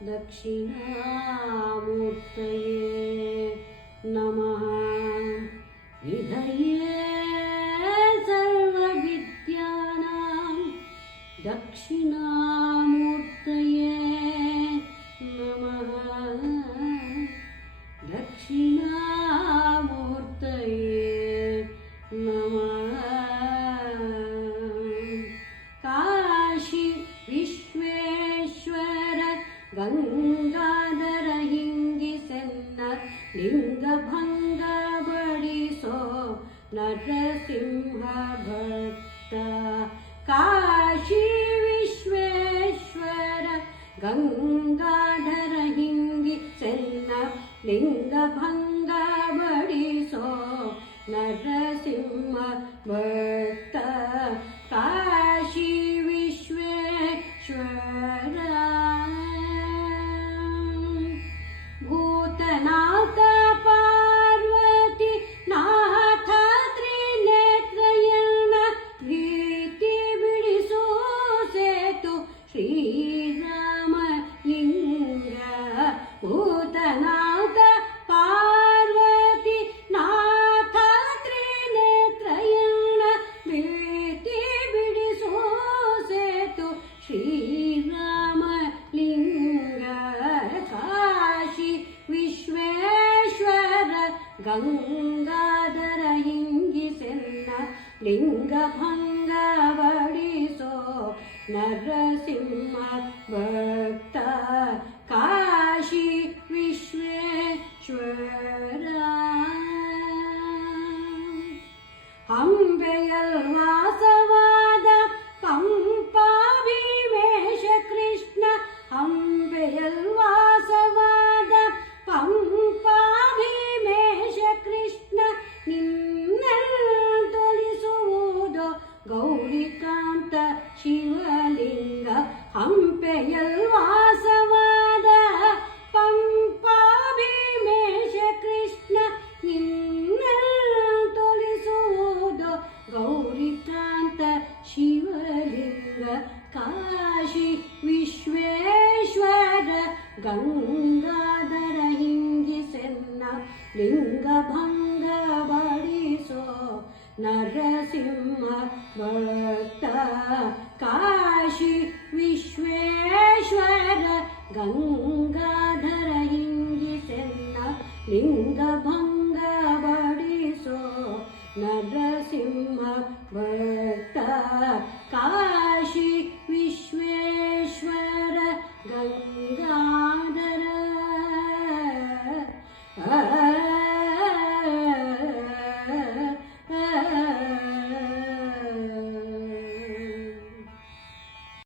दक्षिणामूर्तये नमः। विधये सर्वविद्यानां दक्षिणामूर्तये नमः। दक्षिणामूर्तये नमः। काशी विश्वेश्वर गंगाधर हिंगिसेन्न लिंगभंग बडिसो नरसिंह भक्त। काशी विश्वेश्वर गंगाधर हिंगिसेन्न लिंगभंग बडिसो नरसिंह भक्त। काशी विश्वेश्वर भूतनाथ पार्वती नाथ त्रिनेत्रयನ್ನ ಭೀತಿ ಬಿಡಿಸು ಸೇತು ಶ್ರೀರಾಮಲಿಂಗ। ಭೂತನಾಥ ಪಾರ್ವತಿ ನಾಥ ತ್ರಿನೇತ್ರಯನ್ನ ಭೀತಿ ಬಿಡಿಸು ಸೇತು ಶ್ರೀರಾಮಲಿಂಗ। ಕಾಶಿ ವಿಶ್ವೇಶ್ವರ ಗಂಗಾಧರ ಹಿಂಗಿಸೆನ್ನ ಲಿಂಗಭಂಗ ಬಡಿಸೋ ನರಸಿಂಹ ಭಕ್ತ। ಕಾಶಿ ವಿಶ್ವೇಶ್ವರ ಹಂಬೆಯಲ್ವಾಸವಾದ ಪಂಪಾ ಭೀಮೇಶ ಕೃಷ್ಣ। ಹಂಬೆಯಲ್ವಾಸವಾದ ಪಂಪಾ ಭೀಮೇಶ ಕೃಷ್ಣ ನಿನ್ನೊಲಿಸುವುದು ಗೌರಿಕಾಂತ ಶಿವಲಿಂಗ। ಹಂಪೆಯಲ್ವಾಸವಾದ ಪಂಪಾ ಭೀಮೇಶ ಕೃಷ್ಣ ನಿನ್ನೊಲಿಸುವುದು ಗೌರಿಕಾಂತ ಶಿವಲಿಂಗ। ಕಾಶಿ ವಿಶ್ವೇಶ್ವರ ಗಂಗಾಧರ ಹಿಂಗಿಸೆನ್ನ ಲಿಂಗಭಂಗ ಬಡಿಸೋ ನರಸಿಂಹ ಭಕ್ತ। ಕಾಶಿ ವಿಶ್ವೇಶ್ವರ ಗಂಗಾಧರ ಹಿಂಗಿಸೆನ್ನ ಲಿಂಗಭಂಗ ಬಡಿಸೋ ನರ